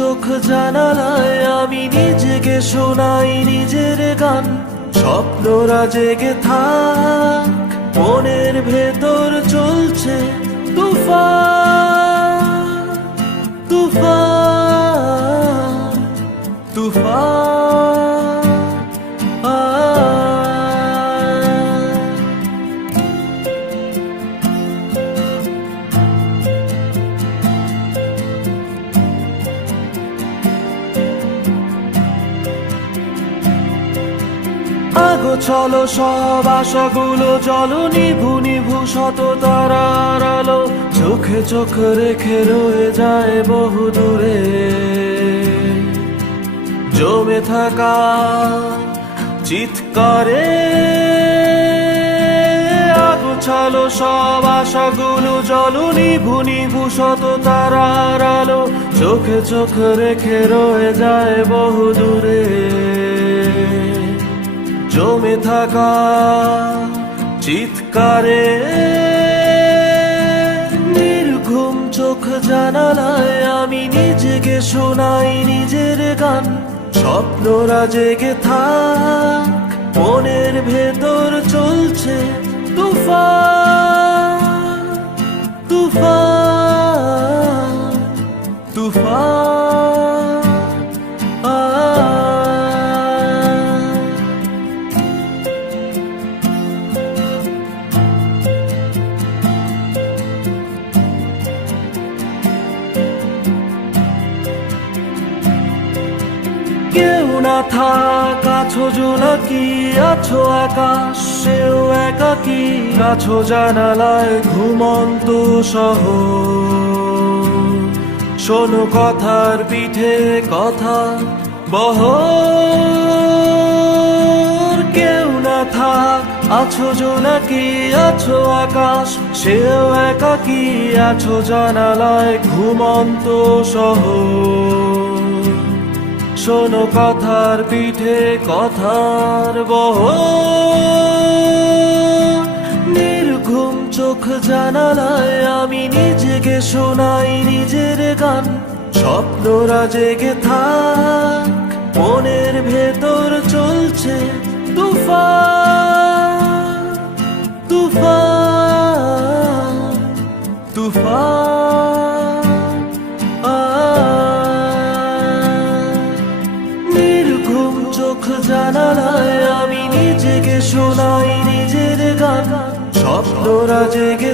চোখ জানালায় আমি নিজেকে শোনাই নিজের গান। স্বপ্নরা জেগে থাক, মনের ভেতর চলছে তুফান, তুফান, তুফান। আগো চলো সব আশাগুলো চলো, নিভু নিভু শত তারার আলো চোখে চোখ রেখে রয়ে যায় বহু দূরে জমে থাকা চিৎকারে। আগো চলো সব আশাগুলো চলো, নিভু নিভু শত তারার আলো চোখে চোখ রেখে রয়ে যায় বহু দূরে জমে থাকা চিৎকারে। নির্ঘুম চোখ জানালায় আমি নিজেকে শোনাই নিজের গান। স্বপ্নরা জেগে থাক, মনের ভেতর চলছে তুফান, তুফান, তুফান। কেউ না থাক, আছো জোনাকি, আছো আকাশ সেও একাকি, আছো জানালায় ঘুমন্ত শহর। শোনো কথার পিঠে কথা বহর। কেউ না থাক, আছো জোনাকি, আছো আকাশ সেও একাকি, আছো জানালায় ঘুমন্ত শহর। শোনো কথার পিঠে কথার বহর। নির্ঘুম চোখ জানালায় আমি নিজেকে শোনাই নিজের গান। স্বপ্নরা জেগে থাক, মনের ভেতর চলছে তুফান, তুফান, তুফান। নির্ঘুম চোখ জানালায় আমি নিজেকে শোনাই নিজের গান। স্বপ্নরা জেগে